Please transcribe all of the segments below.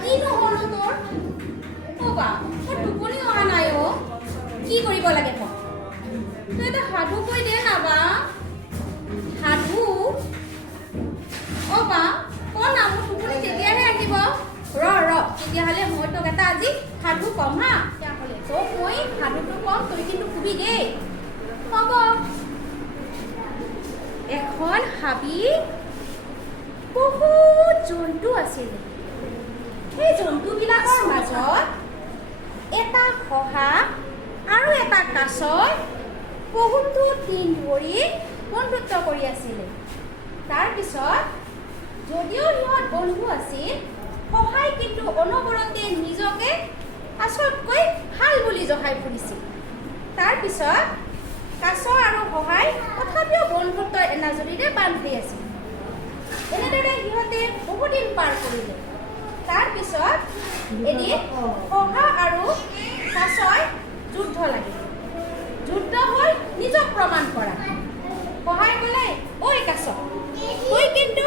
কিনো হ'ল তোৰ? বা মোৰ টোপনি অহা নাই অ'। কি কৰিব লাগে কওঁ? তই এটা সাধু কৈ দে না বা। সাধু? অ' বা ক না, মোৰ টোপনি তেতিয়াহে আহিব। তেতিয়াহ'লে মই তোক এটা আজি সাধু কম হা। তেতিয়াহ'লে তোক মই সাধুটো কম, তই কিন্তু শুবি দেই। হ'ব। এখন হাবিত বহুত জন্তু আছিলে। সেই জন্তুবিলাকৰ মাজত এটা শহা আৰু এটা কাছই বহুতো দিন ধৰি বন্ধুত্ব কৰি আছিলে। তাৰপিছত যদিও সিহঁত বন্ধু আছিল, শহাই কিন্তু অনবৰতে নিজকে কাছতকৈ ভাল বুলি জহাই ফুৰিছিল। তাৰপিছত কাছ আৰু শহাই তথাপিও বন্ধুত্বৰ এনাজৰীৰে বান্ধি আছিল। এনেদৰে সিহঁতে বহুদিন পাৰ কৰিলে। তাৰপিছত এদিন শহা আৰু কাছই যুদ্ধ লাগিল। যুদ্ধ হ'ল নিজক প্ৰমাণ কৰা। শহাই ক'লে, ঐ কাছ, তই কিন্তু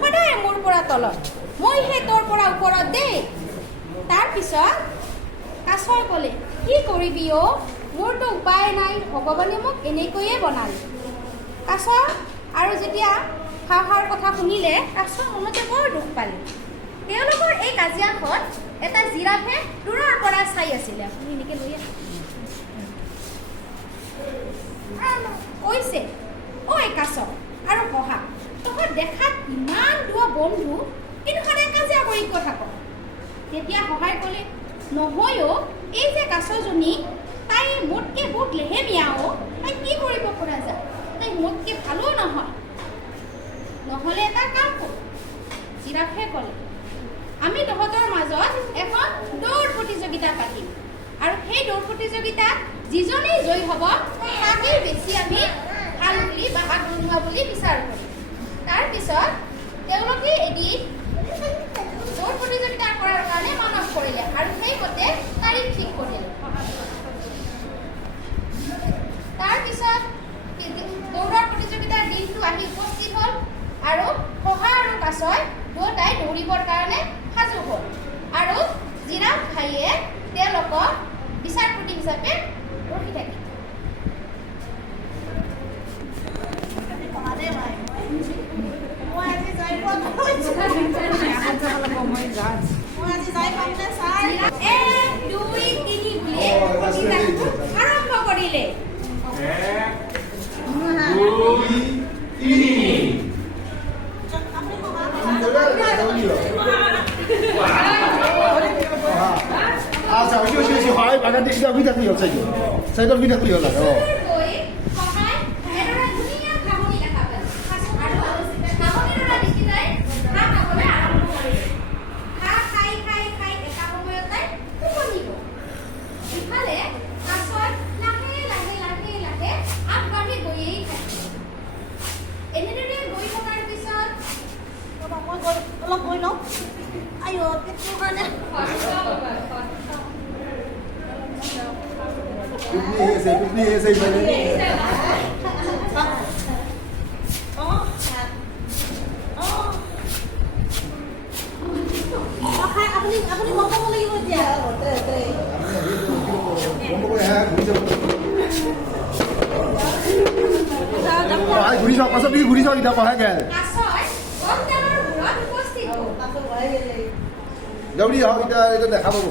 সদায় মোৰ পৰা তলত, মইহে তোৰ পৰা ওপৰত দেই। তাৰপিছত কাছই ক'লে, কি কৰিবি অ', মোৰতো উপায় নাই, ভগৱানে মোক এনেকৈয়ে বনালে। কাছ আৰু যেতিয়া শহাৰ কথা শুনিলে, কাছৰ মনতে বৰ দুখ পালে। তেওঁলোকৰ এই কাজিয়াখন এটা জিৰাফে দূৰৰ পৰা চাই আছিলে। আপুনি এনেকে লৈ কৈছে, ঐ কাছ আৰু শহা, তহঁত দেখাত ইমান দুটা বন্ধু, কিন্তু সদায় কাজিয়া কৰি কৈ থাক। তেতিয়া শহাই ক'লে, নহয় অ', এই যে কাছজনী, তাই মোতকে বহুত লেহেমীয়া অ', তাই কি কৰিব পৰা যায়, তাই মোতকে ভালো নহয়। নহ'লে এটা কাম কৰ। জিৰাফে ক'লে, আমি তহঁতৰ মাজত এখন দৌৰ প্ৰতিযোগিতা পাতিম, আৰু সেই দৌৰ প্ৰতিযোগিতাত যিজনেই জয়ী হ'ব, তাকেই বেছি আমি ভাল বুলি বা আগৰণুৱা বুলি বিচাৰ কৰিম। তাৰপিছত তেওঁলোকে এদিন দৌৰ প্ৰতিযোগিতা কৰাৰ কাৰণে মানস কৰিলে, আৰু সেইমতে তাৰিখ ঠিক কৰিলে। তাৰপিছত দৌৰৰ প্ৰতিযোগিতাৰ দিনটো আহি উপস্থিত হ'ল, আৰু শহা আৰু কাছই দুয়োটাই দৌৰিবৰ কাৰণে সাজু হ'ল, আৰু জিৰাফ ভাইয়ে তেওঁলোকক বিচাৰপতি হিচাপে ৰখি থাকিল। আৰম্ভ কৰিলে। অলপ গৈ লওঁ। আইঅ, পেটটোৰ কাৰণে আপুনি গম পাব লাগিব এতিয়া। ঘূৰি চাওক, পাছত ঘূৰি চাওক, এতিয়া পঢ়াই গেল দৌৰি আহক, এতিয়া দেখা পাব।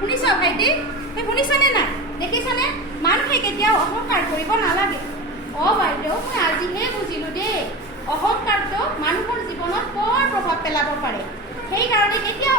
শুনিছ ভাইটি, শুনিছনে নাই? দেখিছনে মানুহে কেতিয়াও অহংকাৰ কৰিব নালাগে। অ' বাইদেউ, মই আজিহে বুজিলো দেই, অহংকাৰটো মানুহৰ জীৱনত বৰ প্ৰভাৱ পেলাব পাৰে। সেইকাৰণে কেতিয়াও